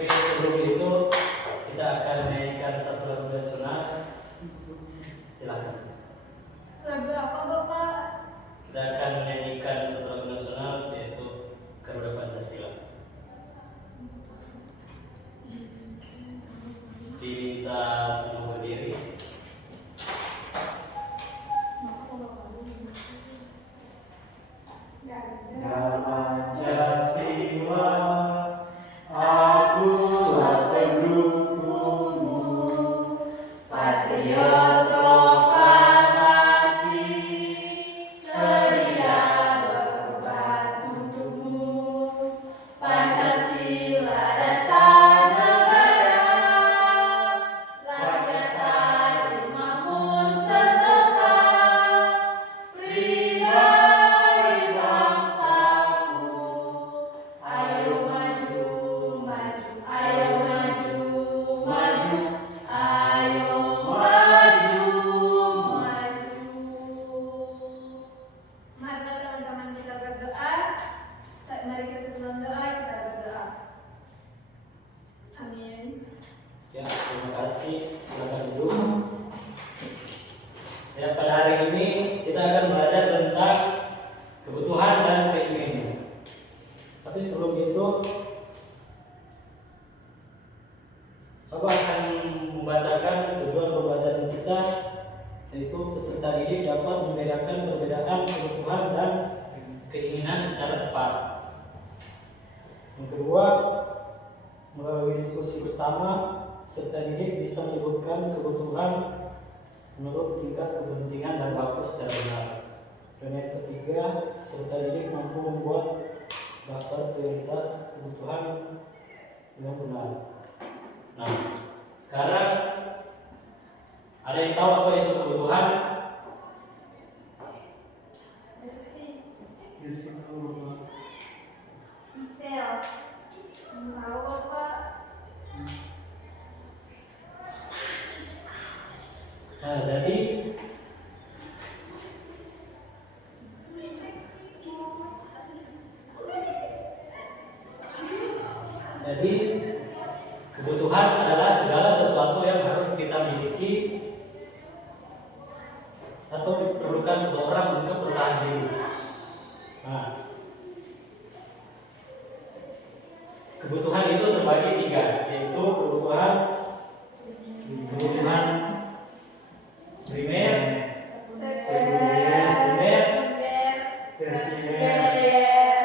Tapi sebelum itu kita akan menyanyikan satu lagu nasional. Silakan. Lagu apa Bapak? Kita akan menyanyikan satu lagu nasional yaitu Garuda Pancasila. Diminta semua berdiri. Pancasila, akulah pendukungmu, patriot proklamasi, sedia berkorban untukmu. Pancasila dasar negara, rakyat adil makmur sentosa, pribadi bangsaku. Ayo maju, maju, ayo maju, maju, ayo maju, maju. Mari teman-teman kita berdoa. Mari kita sebelum doa kita berdoa. Amin. Ya, terima kasih. Silakan duduk. Ya, pada hari ini kita akan belajar tentang kebutuhan dan keinginan. Tapi sebelum itu, Bapak akan membacakan tujuan pembelajaran kita, yaitu peserta didik dapat membedakan perbedaan kebutuhan dan keinginan secara tepat. Yang kedua, melalui diskusi bersama, peserta didik bisa menyebutkan kebutuhan menurut tingkat kepentingan dan waktu secara benar. Dan yang ketiga, peserta didik mampu membuat daftar prioritas kebutuhan dengan benar. Nah, sekarang ada yang tahu apa itu kebutuhan? Sel. Tahu Bapak? Nah, jadi kebutuhan adalah segala sesuatu yang harus kita miliki atau diperlukan seseorang untuk bertahan hidup. Nah, kebutuhan itu terbagi tiga, yaitu kebutuhan primer, sekunder, tersier.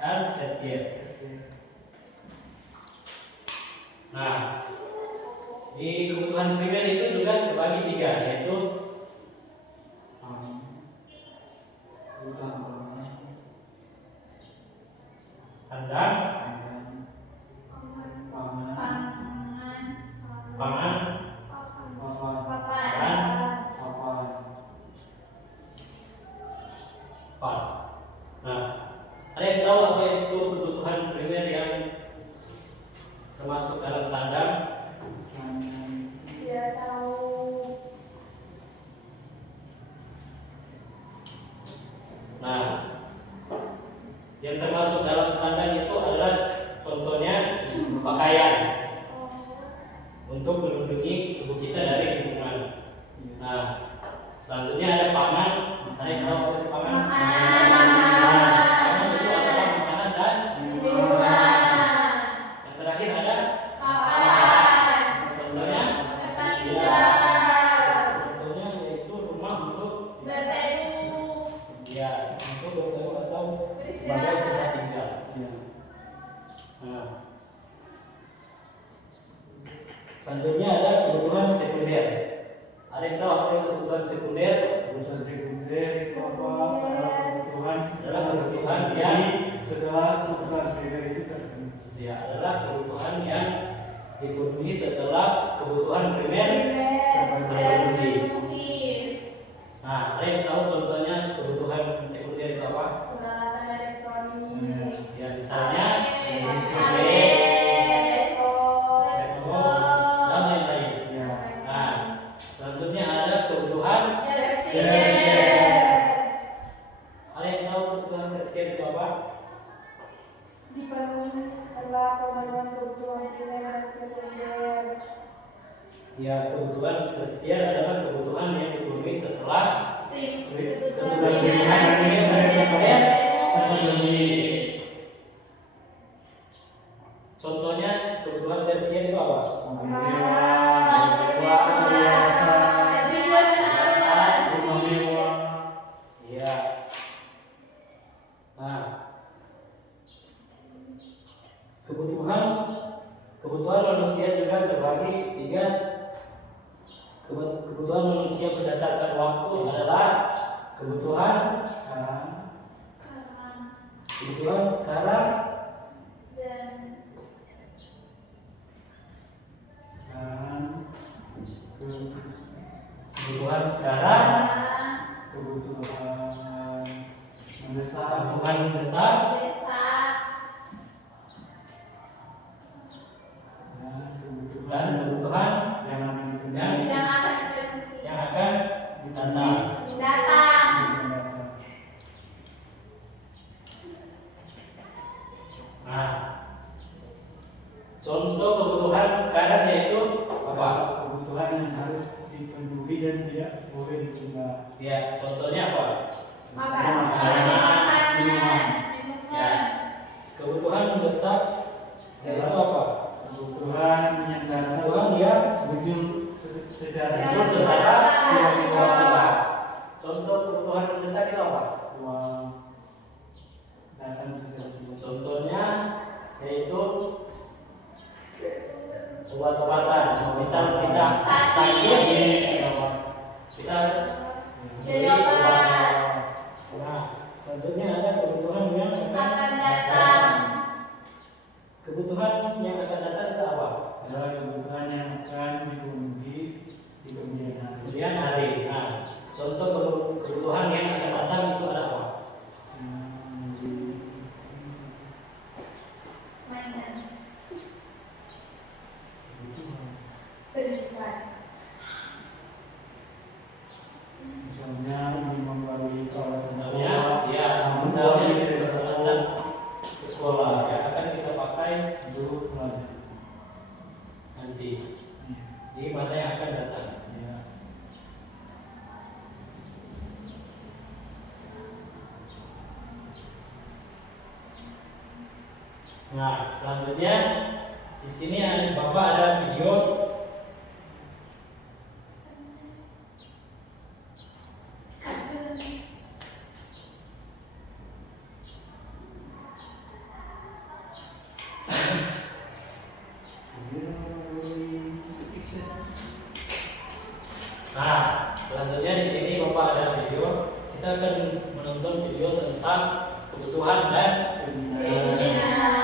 dan tersier. Nah, di kebutuhan primer itu juga terbagi tiga, yaitu sandang, pangan, dan papan. Nah, ada yang tahu apa itu kebutuhan primer yang termasuk dalam sandang? Dia tahu. Nah, yang termasuk dalam sandang itu adalah contohnya pakaian untuk melindungi tubuh kita dari lingkungan. Nah, selanjutnya ada pangan. Ada yang tahu apa itu pangan? Pangan itu adalah makanan dan Minuman. yang terakhir ada Papan. contohnya. Tempat Ya, tinggal. contohnya yaitu rumah untuk Berteduh. ya untuk berteduh atau sebagai Beristirahat. tempat tinggal. Nah, selanjutnya ada kebutuhan sekunder. Ada yang tahu apa itu kebutuhan sekunder? Kebutuhan sekunder itu apa? Adalah kebutuhan Jadi yang setelah kebutuhan primer itu terpenuhi. ya adalah kebutuhan yang dipenuhi setelah kebutuhan primer terpenuhi. Terpenuhi. Nah, ada yang tahu contohnya kebutuhan sekunder itu apa? Peralatan elektronik. Ya, misalnya HP, laptop, dan lain-lain. Ya. Nah, selanjutnya ada kebutuhan tersier. Ada yang tahu kebutuhan tersier itu apa? Dipenuhi setelah pemenuhan kebutuhan primer dan sekunder. Ya, kebutuhan tersier adalah kebutuhan yang dipenuhi setelah kebutuhan primer dan sekunder terpenuhi. Contohnya kebutuhan tersier itu apa? Iya. Nah, kebutuhan manusia juga terbagi tiga. Kebutuhan manusia berdasarkan waktu adalah kebutuhan sekarang kebutuhan sekarang, kebutuhan mendesak, kebutuhan mendesak, dan kebutuhan yang akan datang. Nah, contoh kebutuhan sekarang yaitu apa? kebutuhan yang harus dipenuhi dan tidak boleh ditunda. Ya, contohnya apa? Ya, kebutuhan mendesak yaitu apa? Kebutuhan yang Kebutuhan yang muncul secara tiba-tiba. Contoh kebutuhan mendesak itu apa? uang datang secara tiba-tiba. Contohnya yaitu obat-obatan. Misal kita sakit, kita harus beli obat. Nah, selanjutnya ada kebutuhan yang akan datang. Kebutuhan yang akan datang itu apa? Adalah kebutuhan yang akan dipenuhi di kemudian hari. Nah, contoh kebutuhan yang akan datang itu ada apa? Misalnya ingin membeli Misalnya, ya, misalnya peralatan sekolah yang akan kita pakai untuk pelajar. nanti di masa yang akan datang. Ya. Nah, selanjutnya di sini Bapak ada video. Nah, selanjutnya di sini Bapak ada video. Kita akan menonton video tentang kebutuhan dan keinginan.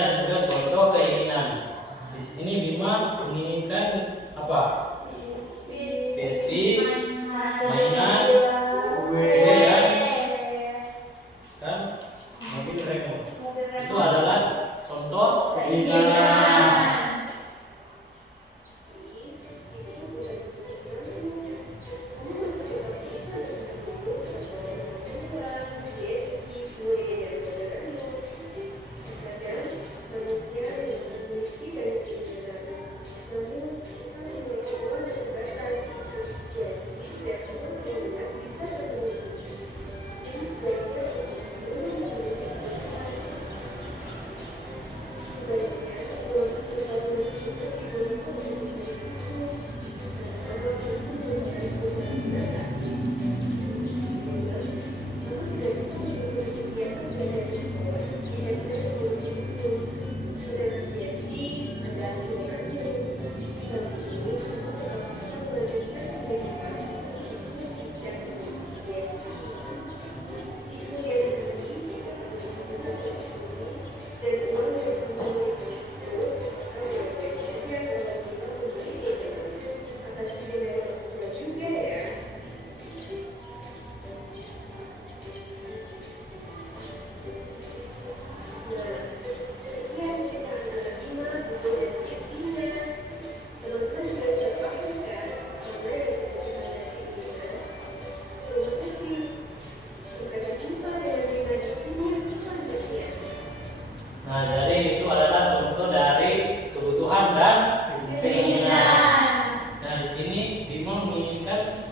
ada juga contoh keinginan. Di sini Bima menginginkan apa? PSP, mainan, kue kan mobil remote. Itu adalah contoh keinginan. Nah, jadi itu adalah contoh dari kebutuhan dan keinginan. Nah, di sini Bima menginginkan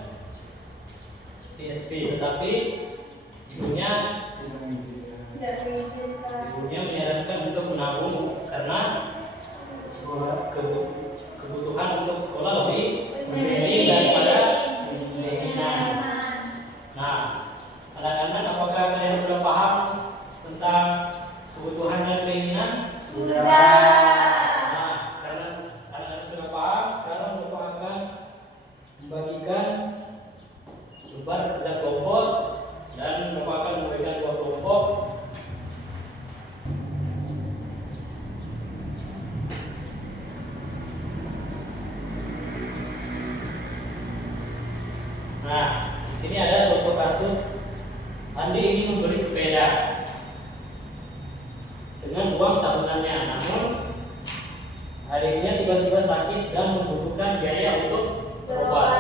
PSP, tetapi ibunya menyarankan untuk menabung karena kebutuhan untuk sekolah lebih penting daripada keinginan. Nah, anak-anak, apakah kalian sudah paham tentang kebutuhan dan keinginan? Sudah. Nah, karena anak-anak sudah paham, sekarang Bapak akan membagikan lebar kerja kelompok dan Bapak akan memberikan 2 kelompok. Nah, di sini ada contoh kasus. Andi ingin membeli sepeda dengan uang tabungannya, namun adiknya tiba-tiba sakit dan membutuhkan biaya untuk berobat.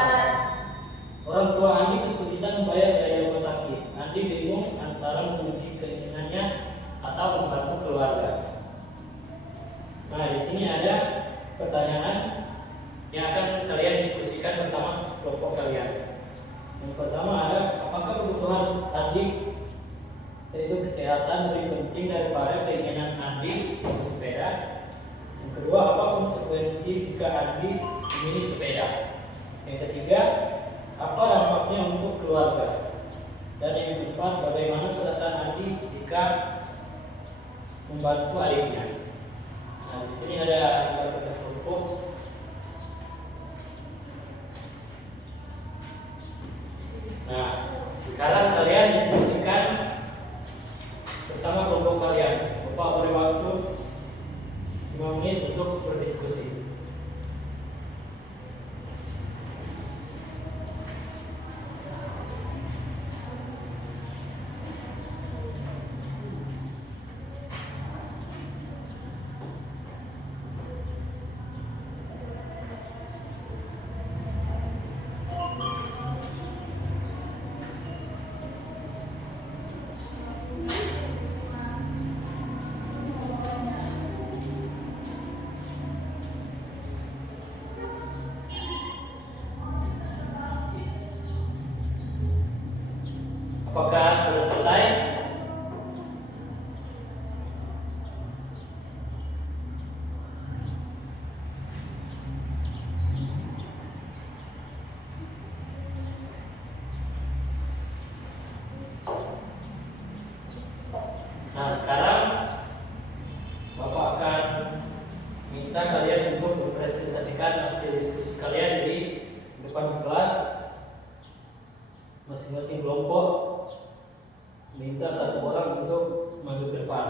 Orang tua Andi kesulitan membayar biaya rumah sakit. Andi bingung antara memenuhi keinginannya atau membantu keluarga. Nah, di sini ada pertanyaan yang akan kalian diskusikan bersama kelompok kalian. Yang pertama ada, apakah kebutuhan Andi yaitu kesehatan lebih penting daripada keinginan Andi untuk sepeda? Yang kedua, apa konsekuensi jika Andi memilih sepeda? Yang ketiga, apa dampaknya untuk keluarga? Dan yang keempat, bagaimana perasaan Andi jika membantu adiknya? Nah, di sini ada beberapa kelompok. Nah, sekarang kalian diskusikan bersama kelompok kalian. Bapak beri waktu 5 menit untuk berdiskusi. Apakah sudah selesai? Nah, sekarang Bapak akan minta kalian untuk mempresentasikan hasil diskusi kalian di depan kelas. Masing-masing kelompok minta 1 orang untuk maju ke depan.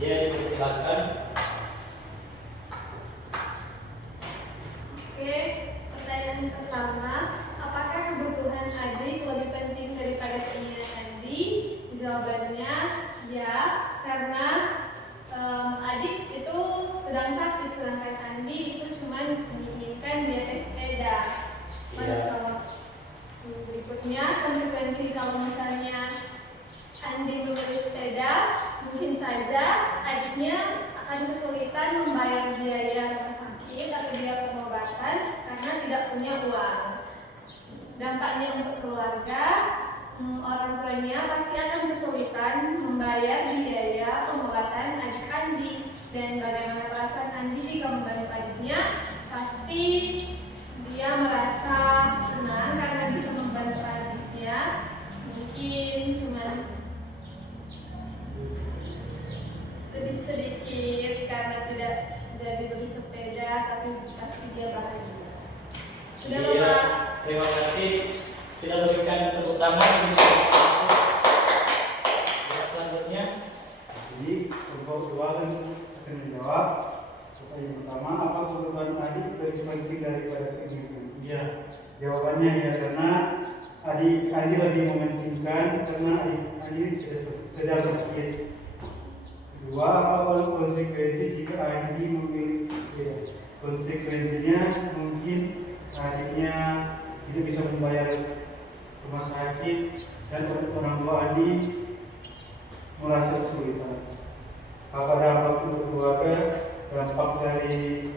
Ya, silakan. Oke, pertanyaan pertama, apakah kebutuhan adik lebih penting daripada keinginan Andi? Jawabannya ya, karena adik itu sedang sakit, sedangkan Andi itu cuma menginginkan dia naik sepeda. Pada kalau berikutnya, konsekuensi kalau misalnya Andi membeli sepeda, mungkin saja adiknya akan kesulitan membayar biaya rumah sakit atau biaya pengobatan karena tidak punya uang. Dampaknya untuk keluarga, orang tuanya pasti akan kesulitan membayar biaya pengobatan adik Andi. Dan bagaimana perasaan Andi jika membantu adiknya? Pasti dia merasa senang karena bisa membantu adiknya. Mungkin cuma sedikit karena tidak jadi beli sepeda, tapi pasti dia bahagia. Sudah Iya, Bapak? terima kasih. Kita berikan tepuk tangan. Selanjutnya, Jadi kelompok dua akan menjawab. Pertanyaan pertama, apa kebutuhan adik lebih penting daripada keinginan? Iya, jawabannya ya, karena adik lebih mementingkan karena adik sedang sakit. Kedua, apa konsekuensi jika adik memilih? Ya, konsekuensinya mungkin adiknya tidak bisa membayar rumah sakit dan orang tua adik merasa kesulitan. Apa dampak untuk keluarga? Dampak dari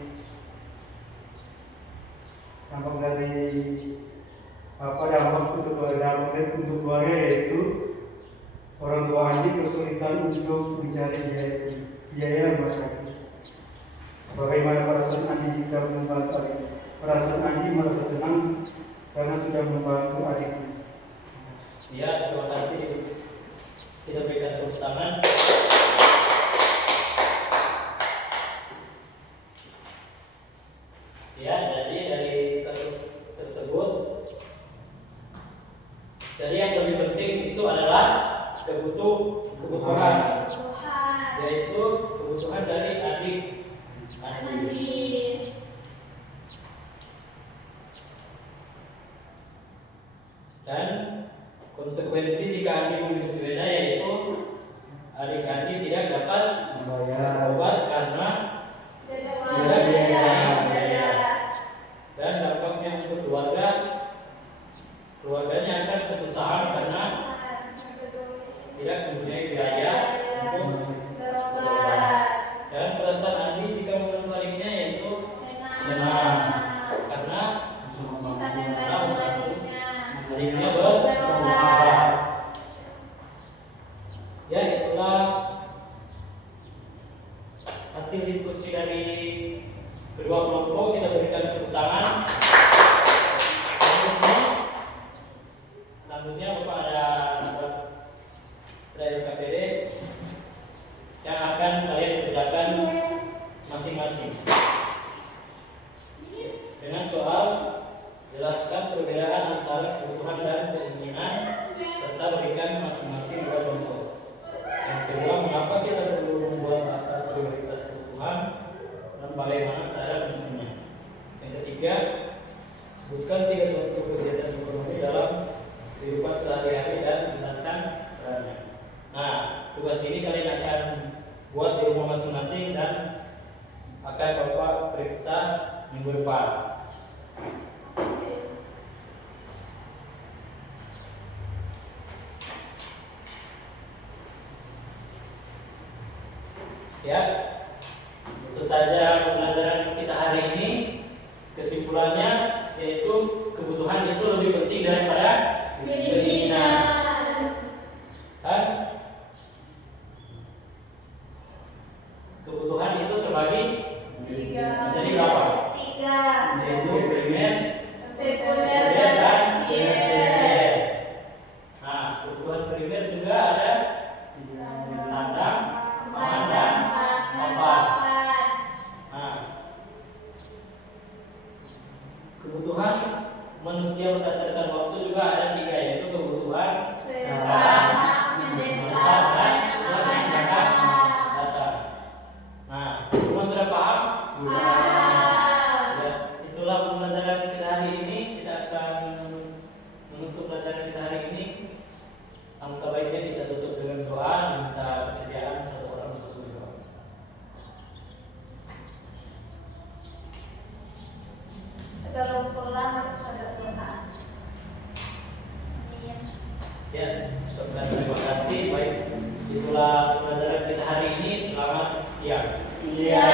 untuk keluarga yaitu orang tua Andi kesulitan untuk mencari biaya rumah sakit. Bagaimana perasaan Andi jika membantu adik? Perasaan Andi merasa senang karena sudah membantu adiknya. ya, terima kasih. Kita berikan tepuk tangan. Ya, jadi dari kasus tersebut, jadi yang lebih penting itu adalah kebutuhan, yaitu kebutuhan dari adik. Dan konsekuensi jika Andi membeli sepeda yaitu adik Andi tidak dapat Membayar berobat karena Tidak biaya. Dan dampaknya untuk keluarganya akan kesusahan karena tidak mempunyai biaya untuk berobat. Dan perasaan Andi jika membantu adiknya yaitu senang karena bisa membantu adiknya berobat. Ya, itulah hasil diskusi dari kedua kelompok. Kita berikan tepuk tangan. Selanjutnya Bapak ada dari KPD yang akan kalian kerjakan masing-masing dengan soal jelaskan perbedaan antara kebutuhan dan keinginan serta berikan masing-masing dua contoh. Yang kedua, mengapa kita perlu membuat daftar prioritas kebutuhan dan bagaimana cara menyusunnya. Yang ketiga, sebutkan 3 contoh kegiatan ekonomi dalam kehidupan sehari-hari dan jelaskan perannya. Nah, tugas ini kalian akan buat di rumah masing-masing dan akan Bapak periksa minggu depan. Ya, itu saja pembelajaran kita hari ini. Kesimpulannya yaitu kebutuhan itu lebih penting daripada keinginan. Dan kebutuhan itu terbagi menjadi berapa? 3. Yaitu primer, Sekunder dan tersier. Nah, kebutuhan primer juga ada sandang, pangan, dan papan. Nah, kebutuhan manusia berdasarkan waktu juga ada 3, yaitu kebutuhan sekarang, mendesak, dan kebutuhan yang akan datang. hari ini kita akan menutup pelajaran kita hari ini. Angka baiknya kita tutup dengan doa, minta kesediaan satu orang untuk berdoa. Sebelum pulang pada Tuhan. Amin. Ya, ucapkan terima kasih. Baik, itulah pelajaran kita hari ini. Selamat siang. Siap.